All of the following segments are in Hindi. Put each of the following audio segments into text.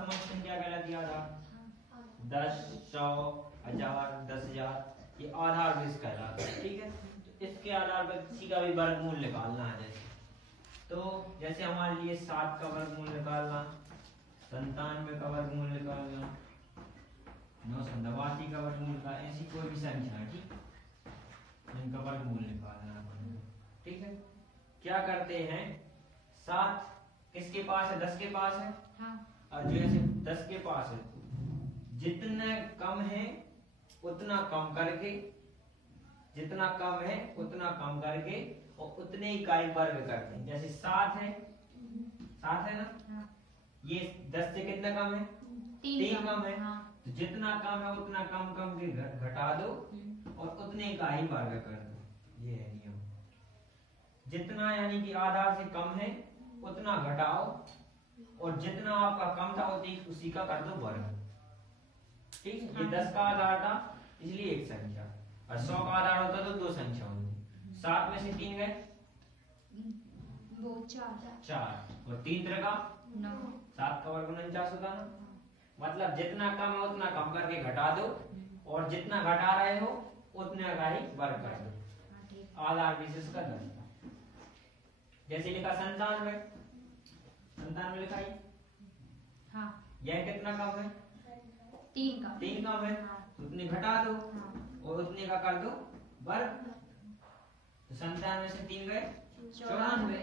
समस्त संख्या कहलाती है आधार। 10, 100, 1000, 10,000 ये आधार बेस कहलाता है। ठीक है, तो इसके आधार पर किसी का भी वर्गमूल निकालना है। जैसे हमारे लिए 7 का वर्गमूल निकालना, 97 का वर्गमूल निकालना, 989 का वर्गमूल निकालना, ऐसी कोई भी संख्या है ठीक, इनका वर्गमूल निकालना है। ठीक है, क्या करते हैं, 7 किसके पास है, 10 के पास है। हाँ। और जैसे 10 के पास है, जितने कम है उतना कम करके, जितना कम है उतना कम करके और उतने इकाई वर्ग करते हैं। जैसे 7 है, 7 है ना। हाँ। ये 10 से कितना कम है, 3 कम है। हाँ। तो जितना कम है उतना कम कम के घटा दो और उतने इकाई वर्ग कर दो। ये है नियम। जितना यानी कि आधार से कम है उतना घटाओ और जितना आपका कम था उसी का कर दो वर्ग। ठीक, ये 10 का आधार था इसलिए एक संख्या, और 100 का आधार होता तो 2 संख्या होती। 7 में से 3 गए, 4 और 3 का 9, 7 का वर्ग 49 होता ना। मतलब जितना कम है उतना कम करके घटा दो और जितना घटा रहे हो उतना का ही वर्ग कर दो। आधार विशेष का 10। जैसे लिखा 97, 97 लिखा ही। हाँ। यह कितना कम है, 3 कम है। हाँ। उतने घटा दो। हाँ। और उतने का कर दो वर्ग। तो 97 में से 3 गए 94।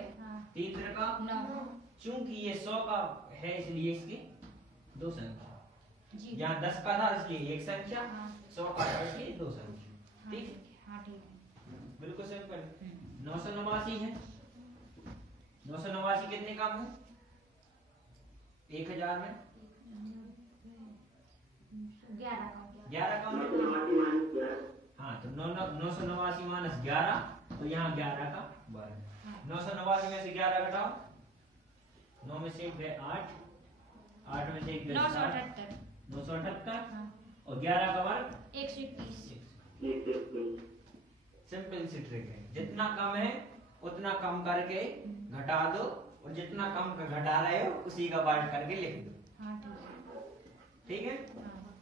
3 का 9। चूंकि ये 100 का है इसलिए इसकी 2 संख्या। यहाँ 10 का था इसलिए एक संख्या। हाँ। 100 का था इसलिए 2 संख्या। ठीक, हाँ ठीक, बिल्कुल सिंपल। 989 है, 989 कितने कम है, 1000 में 11 कम है। हाँ, तो 989 माइनस 11, तो यहाँ 11 का वर्ग। 989 में से 11 घटाओ, 9 में से 1 गए 8, 8 में से 1 गए 978 और 11 का वर्ग 121। सिंपल सी ट्रिक है, जितना कम है उतना कम करके घटा दो और जितना कम घटा रहे हो उसी का वर्ग करके लिख दो। हाँ, ठीक है।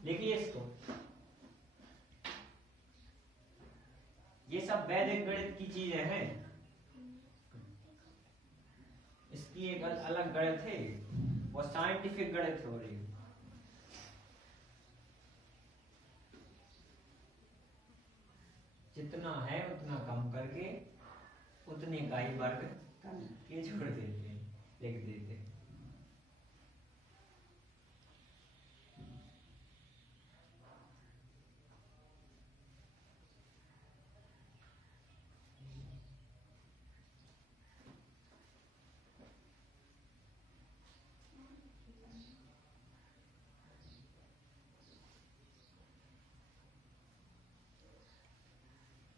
लिखिए इसको। ये सब वैदिक गणित की चीजें हैं, इसकी एक अलग गणित है और साइंटिफिक गणित हो रही है। जितना है उतना कम करके उतने का ही वर्ग के छोड़ देते हैं, लिख देते हैं।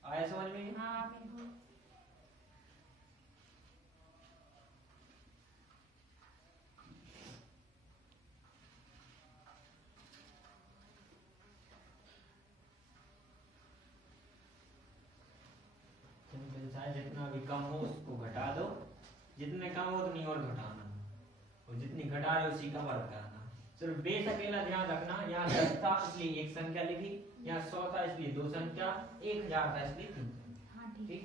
आया समझ में? हाँ बिल्कुल। जितना भी कम हो उसको घटा दो, जितने कम हो उतनी और घटाना और जितनी घटा रहे उसी का वर्ग करना। सिर्फ बेस अकेला ध्यान रखना, यहाँ 10 था इसलिए एक संख्या लिखी, यहाँ 100 था इसलिए 2 संख्या, 1000 था इसलिए 3 संख्या। ठीक,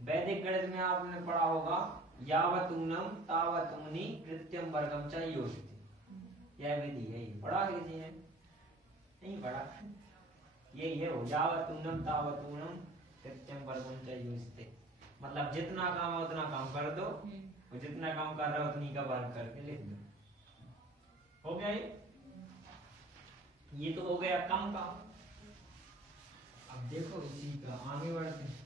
वैदिक गणित में आपने पढ़ा होगा यावत ऊनम तावत ऊनि कृत्यम वर्गम च योजित। यह विधि है, पढ़ा किसी ने नहीं पढ़ा? ये हो यावत ऊनम तावत ऊनम कृत्यम वर्गम च योजित। मतलब जितना काम है उतना काम कर दो और जितना काम कर रहा है उतनी का वर्ग करके लिख दो। हो गया ये तो हो गया कम का। अब देखो इसी का आगे बढ़ते हैं।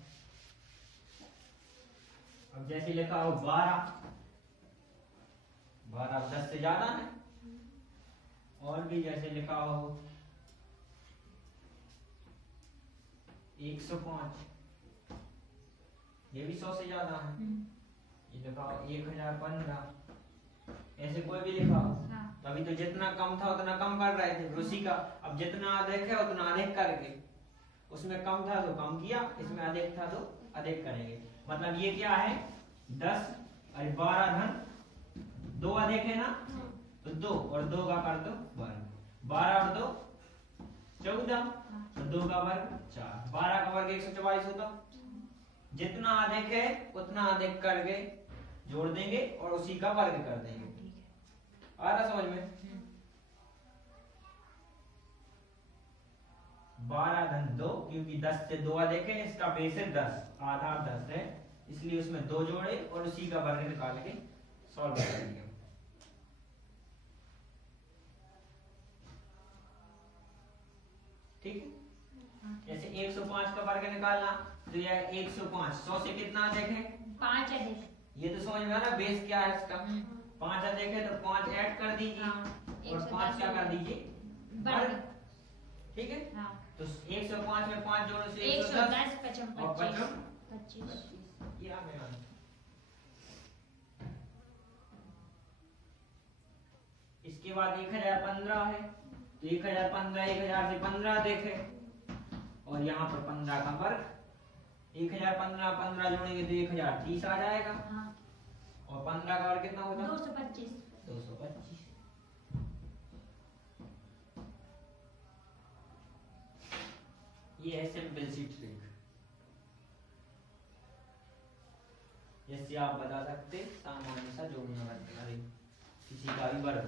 अब जैसे लिखा हो 12, 10 से ज्यादा है। और भी जैसे लिखा हो 105, ये भी 100 से ज्यादा है। ये लिखा हो 1015, ऐसे कोई भी लिखा हो। अभी तो जितना कम था उतना कम कर रहे थे उसी का। अब जितना अधिक है उतना अधिक करके, उसमें कम था तो कम किया, इसमें अधिक था तो अधिक करेंगे। मतलब ये क्या है 10 और 12 धन 2 अधिक है ना, तो 2 और 2 का कर दो वर्ग, 12 और 2 14, तो 2 का वर्ग 4, 12 का वर्ग 144 होता। जितना अधिक है उतना अधिक करके जोड़ देंगे और उसी का वर्ग कर देंगे। आ रहा समझ में? 12 धन 2, क्योंकि 10 से 2 अधिक है, इसका बेस है 10, आधार 10 है, इसलिए उसमें 2 जोड़े और उसी का वर्ग निकाल के सॉल्व कर दिया। ठीक है, जैसे 105 का वर्ग निकालना, तो यह 105 100 से कितना अधिक है 5 अधिक। ये तो समझ में आ रहा, बेस क्या है इसका 5 अधिक है, तो 5 ऐड कर दीजिए और 5 क्या कर दीजिए वर्ग। ठीक है, तो 105 में 5 जोड़ो से 110 और 25। ये आ गया। इसके बाद 1015 है, तो 1015 1000 से 15 देखे और यहाँ पर 15 का वर्ग, 1015 15 जोड़ेंगे तो 1030 आ जाएगा। और 15 का वर्ग कितना होगा 225। ये है सिंपल सी ट्रिक, जैसे आप बता सकते सामान्य सा जोड़ना, किसी का भी वर्ग